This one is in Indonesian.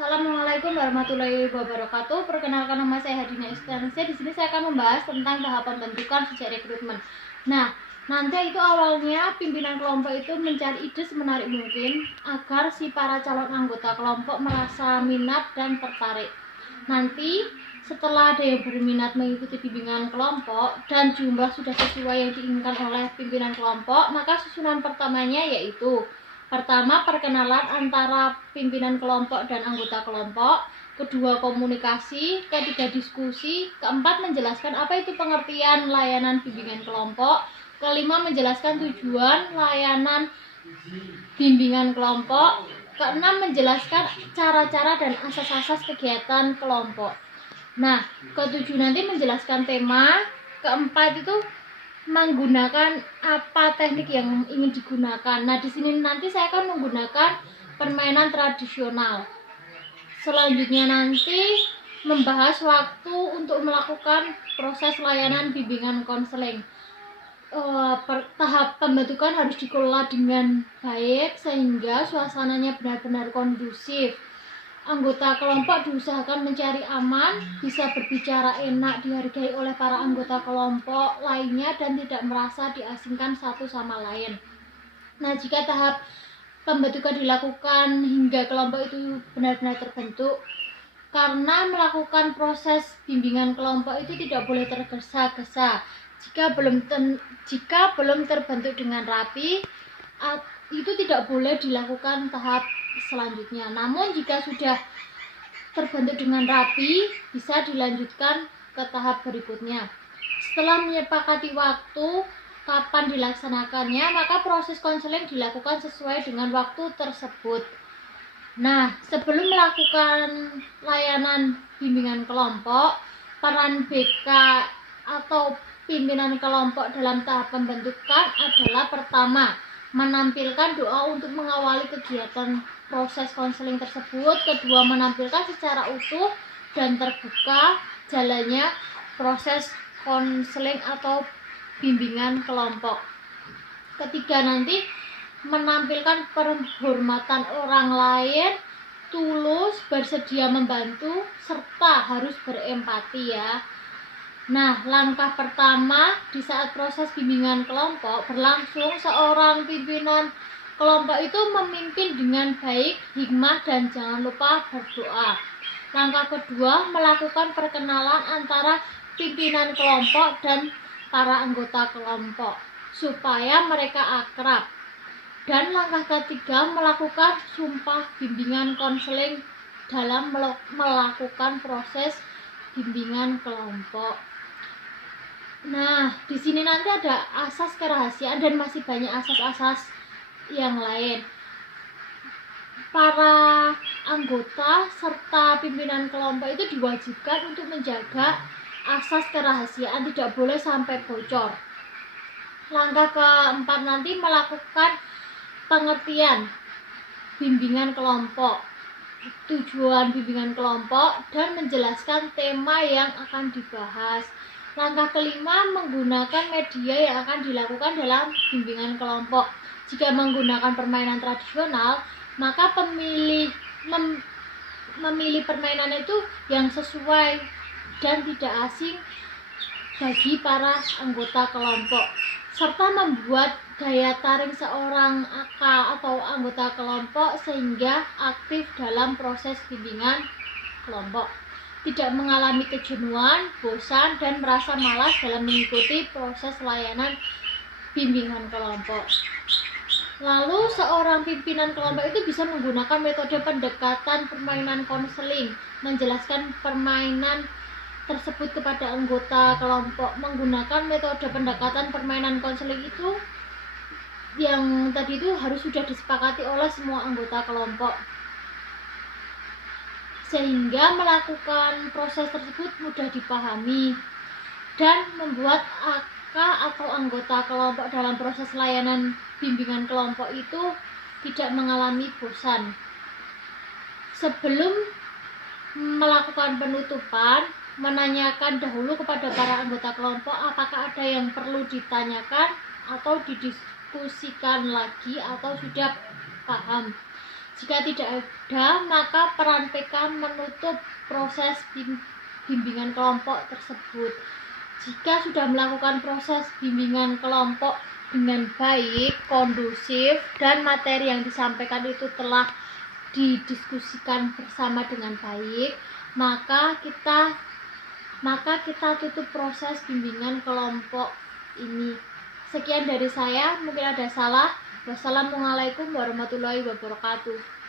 Assalamualaikum warahmatullahi wabarakatuh. Perkenalkan, nama saya Hadina Estiansyah. Di sini saya akan membahas tentang tahapan pembentukan sejak rekrutmen. Nah, nanti itu awalnya pimpinan kelompok itu mencari ide semenarik mungkin agar si para calon anggota kelompok merasa minat dan tertarik. Nanti setelah ada yang berminat mengikuti bimbingan kelompok dan jumlah sudah sesuai yang diinginkan oleh pimpinan kelompok, maka susunan pertamanya yaitu: pertama, perkenalan antara pimpinan kelompok dan anggota kelompok. Kedua, komunikasi. Ketiga, diskusi. Keempat, menjelaskan apa itu pengertian layanan bimbingan kelompok. Kelima, menjelaskan tujuan layanan bimbingan kelompok. Keenam, menjelaskan cara-cara dan asas-asas kegiatan kelompok. Nah, ketujuh nanti menjelaskan tema. Keempat itu menggunakan apa teknik yang ingin digunakan. Nah, di sini nanti saya akan menggunakan permainan tradisional. Selanjutnya nanti membahas waktu untuk melakukan proses layanan bimbingan konseling. Tahap pembentukan harus dikelola dengan baik sehingga suasananya benar-benar kondusif. Anggota kelompok diusahakan mencari aman, bisa berbicara enak, dihargai oleh para anggota kelompok lainnya, dan tidak merasa diasingkan satu sama lain. Nah, jika tahap pembentukan dilakukan hingga kelompok itu benar-benar terbentuk, karena melakukan proses bimbingan kelompok itu tidak boleh tergesa-gesa. Jika belum terbentuk dengan rapi, itu tidak boleh dilakukan tahap selanjutnya. Namun jika sudah terbentuk dengan rapi, bisa dilanjutkan ke tahap berikutnya. Setelah menyepakati waktu kapan dilaksanakannya, maka proses konseling dilakukan sesuai dengan waktu tersebut. Nah, sebelum melakukan layanan bimbingan kelompok, peran BK atau pimpinan kelompok dalam tahap pembentukan adalah: pertama, menampilkan doa untuk mengawali kegiatan proses konseling tersebut. Kedua, menampilkan secara utuh dan terbuka jalannya proses konseling atau bimbingan kelompok. Ketiga, nanti menampilkan penghormatan orang lain, tulus, bersedia membantu, serta harus berempati ya. Nah, langkah pertama di saat proses bimbingan kelompok berlangsung, seorang pimpinan kelompok itu memimpin dengan baik, hikmah, dan jangan lupa berdoa. Langkah kedua, melakukan perkenalan antara pimpinan kelompok dan para anggota kelompok supaya mereka akrab. Dan langkah ketiga, melakukan sumpah bimbingan konseling dalam melakukan proses bimbingan kelompok. Nah, di sini nanti ada asas kerahasiaan dan masih banyak asas-asas yang lain. Para anggota serta pimpinan kelompok itu diwajibkan untuk menjaga asas kerahasiaan, tidak boleh sampai bocor. Langkah keempat nanti melakukan pengertian bimbingan kelompok, tujuan bimbingan kelompok, dan menjelaskan tema yang akan dibahas. Langkah kelima, menggunakan media yang akan dilakukan dalam bimbingan kelompok. Jika menggunakan permainan tradisional, maka memilih permainan itu yang sesuai dan tidak asing bagi para anggota kelompok, serta membuat daya tarik seorang AK atau anggota kelompok sehingga aktif dalam proses bimbingan kelompok, tidak mengalami kejenuhan, bosan, dan merasa malas dalam mengikuti proses layanan bimbingan kelompok. Lalu seorang pimpinan kelompok itu bisa menggunakan metode pendekatan permainan konseling, menjelaskan permainan tersebut kepada anggota kelompok. Menggunakan metode pendekatan permainan konseling itu yang tadi itu harus sudah disepakati oleh semua anggota kelompok, sehingga melakukan proses tersebut mudah dipahami dan membuat AK atau anggota kelompok dalam proses layanan bimbingan kelompok itu tidak mengalami bosan. Sebelum melakukan penutupan, menanyakan dahulu kepada para anggota kelompok apakah ada yang perlu ditanyakan atau didiskusikan lagi atau sudah paham. Jika tidak ada, maka peran PK menutup proses bimbingan kelompok tersebut. Jika sudah melakukan proses bimbingan kelompok dengan baik, kondusif, dan materi yang disampaikan itu telah didiskusikan bersama dengan baik, maka kita tutup proses bimbingan kelompok ini. Sekian dari saya, mungkin ada salah. Wassalamualaikum warahmatullahi wabarakatuh.